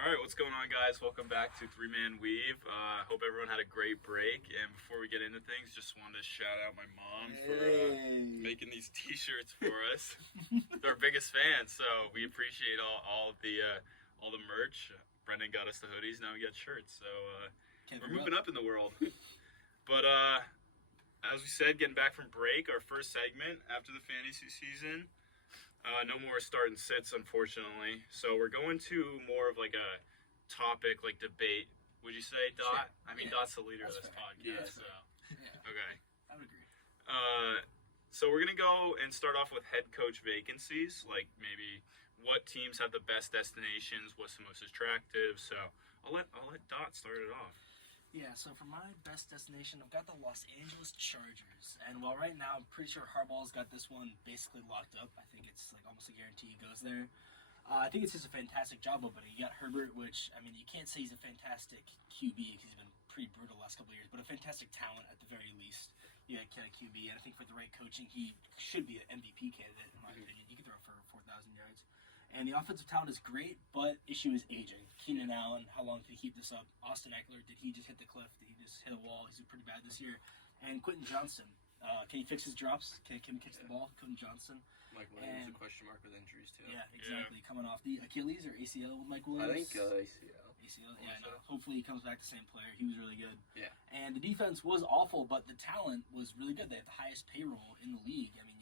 All right, what's going on, guys? Welcome back to Three Man Weave. Hope everyone had a great break. And before we get into things, just wanted to shout out my mom for making these T-shirts for us. They're our biggest fans, so we appreciate all the merch. Brendan got us the hoodies. Now we got shirts. So we're moving up in the world. But as we said, getting back from break, our first segment after the fantasy season. No more start and sits, unfortunately. So we're going to more of like a topic, like debate. Would you say, Dot? Sure. I mean, Yeah. Dot's the leader That's of this fair. podcast. So Yeah, okay. I would agree. So we're gonna go and start off with head coach vacancies, like maybe what teams have the best destinations, what's the most attractive. So I'll let Dot start it off. Yeah, so for my best destination, I've got the Los Angeles Chargers. And while right now I'm pretty sure Harbaugh's got this one basically locked up, I think it's like almost a guarantee he goes there. I think it's just a fantastic job opening. You got Herbert, which, I mean, you can't say he's a fantastic QB because he's been pretty brutal the last couple of years, but a fantastic talent at the very least. You got Kenny QB, and I think with the right coaching, he should be an MVP candidate, in my opinion. He could throw for 4,000 yards. And the offensive talent is great, but issue is aging. Keenan Allen, how long can he keep this up? Austin Eckler, did he just hit the cliff? Did he just hit a wall? He's pretty bad this year. And Quentin Johnston, can he fix his drops? Can he catch the ball? Quentin Johnston. Mike Williams, a question mark with injuries too. Yeah, exactly. Coming off the Achilles or ACL with Mike Williams. I think ACL. ACL, yeah, no. Hopefully he comes back the same player. He was really good. Yeah. And the defense was awful, but the talent was really good. They had the highest payroll in the league. I mean,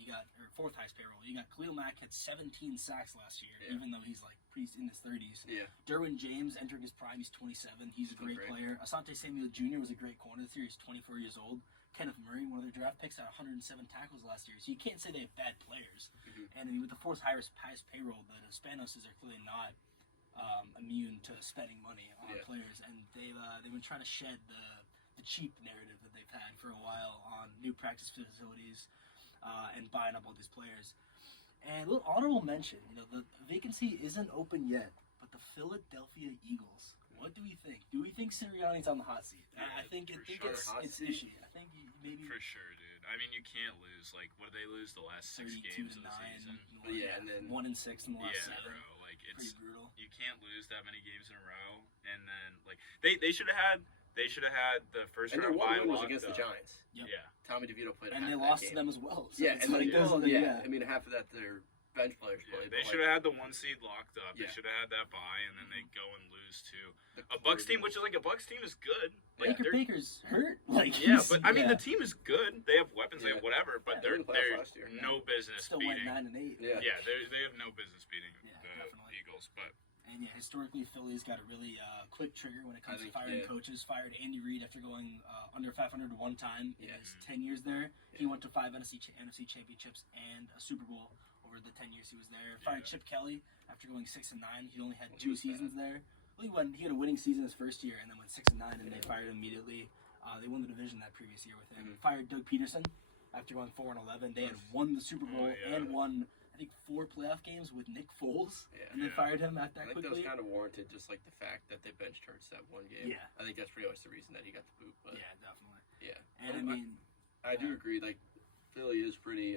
fourth highest payroll. You got Khalil Mack had 17 sacks last year, even though he's like in his 30s. Yeah. Derwin James entering his prime. He's 27. He's a great player. Asante Samuel Jr. was a great corner this year. He's 24 years old. Kenneth Murray, one of their draft picks, had 107 tackles last year. So you can't say they have bad players. And I mean, with the fourth highest payroll, the Hispanoses are clearly not immune to spending money on players, and they've been trying to shed the cheap narrative that they've had for a while on new practice facilities and buying up all these players. And a little honorable mention, the vacancy isn't open yet, but the Philadelphia Eagles. What do we think? Do we think Sirianni's on the hot seat? Yeah, I think it's ishy. I think maybe For sure, dude. I mean, you can't lose. Like, what did they lose the last 6 32 games to of the 9. season? Yeah, and then 1-6 in the last 7. Bro. Like, Pretty it's brutal. you can't lose that many games in a row. And then like they should have had the first and their round one bye win was locked against the up. Giants. Yep. Yeah. Tommy DeVito played And half they of lost that to game. them as well. So Yeah, it's and like, I mean, half of that their bench players played. They but, should have had the 1 seed locked up. They Yeah. should have had that bye, and then they go and lose to the a Bucks team, Cardinals. which is like a Bucks team is good. Like, Baker Baker's hurt. Like, yeah, but I mean the team is good. They have weapons, they Yeah. have whatever, but Yeah, they they're were in the playoffs last year. no business still went beating. 9-8. Yeah. Yeah, they have no business beating Yeah, the definitely. Eagles. But And yeah, historically, Philly's got a really quick trigger when it comes to I think, firing yeah. coaches. Fired Andy Reid after going under 500 one time in Yeah. his 10 years there. He Yeah. went to 5 NFC championships and a Super Bowl over the 10 years he was there. Fired Yeah. Chip Kelly after going 6-9. He only had Well, he 2 was seasons there. Well, he had a winning season his first year and then went 6-9, and they fired him immediately. They won the division that previous year with him. Fired Doug Peterson after going 4-11. They had won the Super Bowl yeah. and won, I think, 4 playoff games with Nick Foles, Yeah. and they Yeah. fired him at that I think quickly. that was kind of warranted, just like the fact that they benched Hurts that one game. Yeah. I think that's pretty much the reason that he got the boot. But Yeah, definitely. yeah. And I mean, I do agree. Like Philly is pretty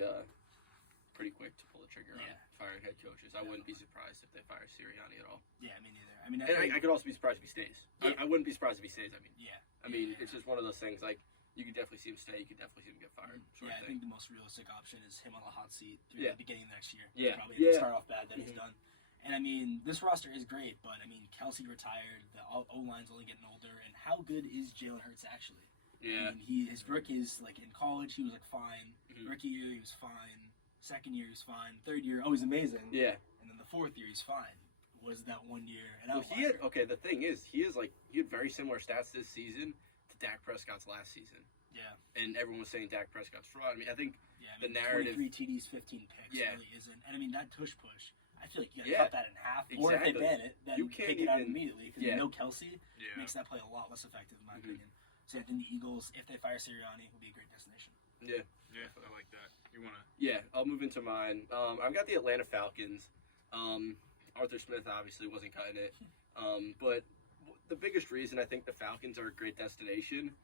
quick to pull the trigger on Yeah. firing head coaches. I wouldn't be surprised if they fire Sirianni at all. yeah, me neither. I mean, And I could also be surprised if he stays. Yeah. I wouldn't be surprised if he stays. yeah, I mean, Yeah. it's just one of those things. Like you could definitely see him stay. You could definitely see him get fired. Sort yeah. I of think thing. the most realistic option is him on the hot seat through Yeah. the beginning of next year. Yeah. Probably Yeah. if they start off bad, then he's Mhm. done. And I mean, this roster is great, but I mean, Kelsey retired. The O line's only getting older, and how good is Jalen Hurts actually? Yeah. I mean, his rookies, like in college, he was like fine. Mhm. Rookie year, he was fine. Second year, he was fine. Third year, oh, he's amazing. Yeah. And then the fourth year, he's fine. Was that 1 year? And Well, he had the thing is, he had very similar stats this season to Dak Prescott's last season, yeah. and everyone was saying Dak Prescott's fraud. I mean, I think Yeah, I the mean, narrative- 23 TDs, 15 picks Yeah. really isn't. And I mean, that tush push, I feel like you gotta Yeah. cut that in half. Or if they Exactly. ban it, then You can't take it out even- immediately. Because Yeah. no Kelsey yeah, makes that play a lot less effective, in my Mhm. opinion. So I think the Eagles, if they fire Sirianni, will be a great destination. yeah. yeah, I like that. You wanna? Yeah, I'll move into mine. I've got the Atlanta Falcons. Arthur Smith obviously wasn't cutting it. But the biggest reason I think the Falcons are a great destination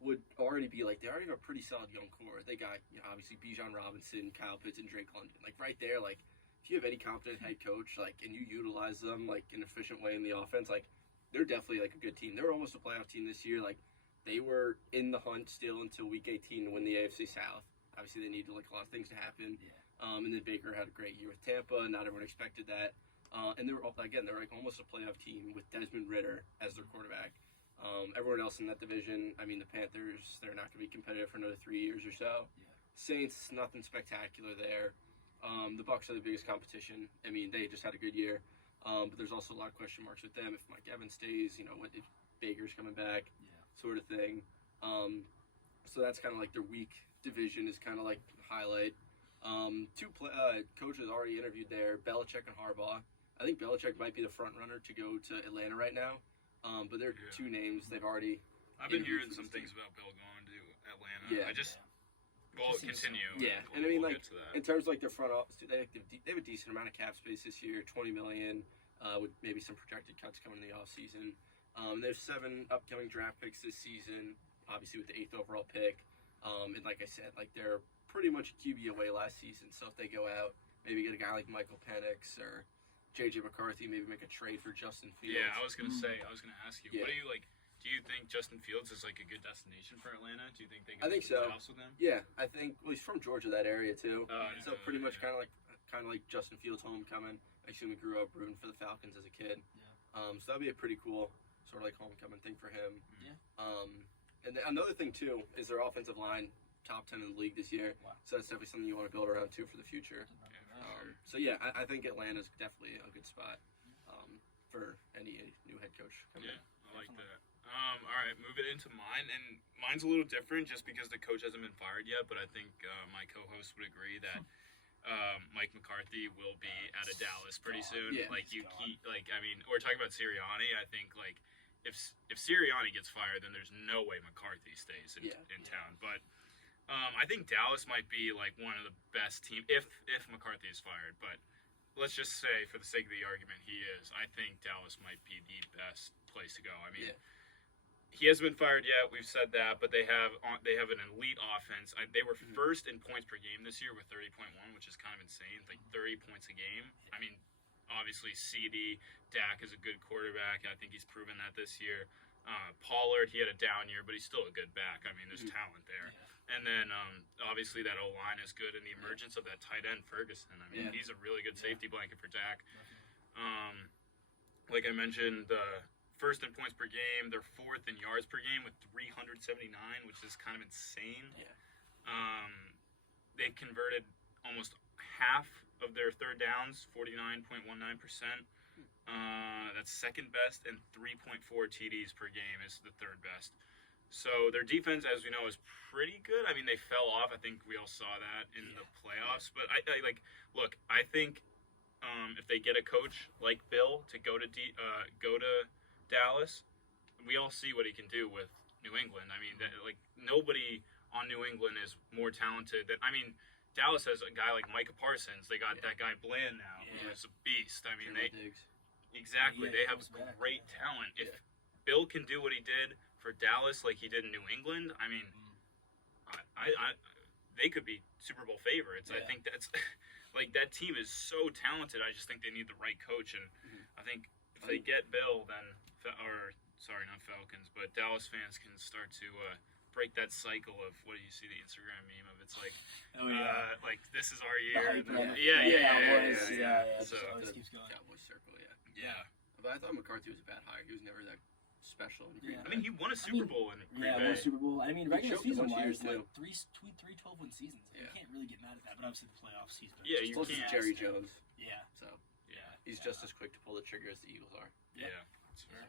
would already be like they already have a pretty solid young core. They got obviously Bijan Robinson, Kyle Pitts, and Drake London. Like right there, like if you have any competent head coach, like, and you utilize them like in an efficient way in the offense, like, they're definitely like a good team. They were almost a playoff team this year. Like, they were in the hunt still until week 18 to win the AFC South. Obviously, they needed like a lot of things to happen. Yeah. And then Baker had a great year with Tampa. Not everyone expected that. And they were like almost a playoff team with Desmond Ritter as their quarterback. Everyone else in that division, I mean, the Panthers, they're not going to be competitive for another 3 years or so. Yeah. Saints, nothing spectacular there. The Bucs are the biggest competition. I mean, they just had a good year. But there's also a lot of question marks with them. If Mike Evans stays, what if Baker's coming back, sort of thing. So that's kind of like their weak division is kind of like highlight. Two coaches already interviewed there, Belichick and Harbaugh. I think Belichick might be the front runner to go to Atlanta right now. But they're two names they've already. I've been hearing some things about Bill going to Atlanta. Yeah. Well, continue. Yeah, and I mean, we'll like, get to that. in terms of like their front office, they have a decent amount of cap space this year, $20 million, with maybe some projected cuts coming in the offseason. They have 7 upcoming draft picks this season, obviously with the 8th overall pick. And like I said, like, they're pretty much QB away last season. So if they go out, maybe get a guy like Michael Penix or J.J. McCarthy, maybe make a trade for Justin Fields. Yeah, I was gonna ask you, Yeah. what do you like? Do you think Justin Fields is like a good destination for Atlanta? Do you think they can I think make the so. playoffs with him? Yeah, I think. Well, he's from Georgia, that area too. So Yeah, pretty much yeah. kind of like Justin Fields' homecoming. I assume he grew up rooting for the Falcons as a kid. Yeah. So that'd be a pretty cool sort of like homecoming thing for him. Yeah. And then another thing too is their offensive line, top 10 in the league this year. Wow. So that's definitely something you want to build around too for the future. So yeah, I think Atlanta's definitely a good spot for any new head coach coming Yeah, in. I like that. All right, moving into mine, and mine's a little different just because the coach hasn't been fired yet. But I think my co-host would agree that Mike McCarthy will be out of Dallas pretty soon. Yeah, like he's I mean, we're talking about Sirianni. I think like if Sirianni gets fired, then there's no way McCarthy stays in town. But I think Dallas might be like one of the best teams if McCarthy is fired. But let's just say, for the sake of the argument, he is. I think Dallas might be the best place to go. I mean. Yeah. He hasn't been fired yet. We've said that, but they have an elite offense. They were first in points per game this year with 30.1, which is kind of insane. Like 30 points a game. I mean, obviously CD Dak is a good quarterback. I think he's proven that this year. Pollard, he had a down year, but he's still a good back. I mean, there's talent there. Yeah. And then obviously that O line is good, and the emergence of that tight end Ferguson. I mean, he's a really good safety blanket for Dak. Like I mentioned, first in points per game, they're 4th in yards per game with 379, which is kind of insane. Yeah. They converted almost half of their third downs, 49.19%. That's second best, and 3.4 TDs per game is the third best. So their defense, as we know, is pretty good. I mean, they fell off. I think we all saw that in the playoffs. But I think if they get a coach like Bill to go to Dallas, we all see what he can do with New England. I mean, nobody on New England is more talented than. I mean, Dallas has a guy like Micah Parsons. They got that guy Bland now, who is a beast. I mean, they have great talent. If Bill can do what he did for Dallas, like he did in New England, I mean, they could be Super Bowl favorites. I think that's like that team is so talented. I just think they need the right coach, and I think if they get Bill, then not Falcons, but Dallas fans can start to break that cycle of what do you see the Instagram meme of? It's like, like this is our year. So it always keeps going. Cowboys circle, Yeah. But I thought McCarthy was a bad hire. He was never that special. In Green Yeah. I mean, he won a Super Bowl in Green won Bay. a Super Bowl. I mean, regular choked a season bunch of years, wise, too. like three 12-win seasons. You can't really get mad at that. But obviously the playoffs, he's been Yeah, just you Plus, can't. it's Jerry Jones, Yeah. so Yeah. he's just as quick to pull the trigger as the Eagles are. Yeah. That's fair.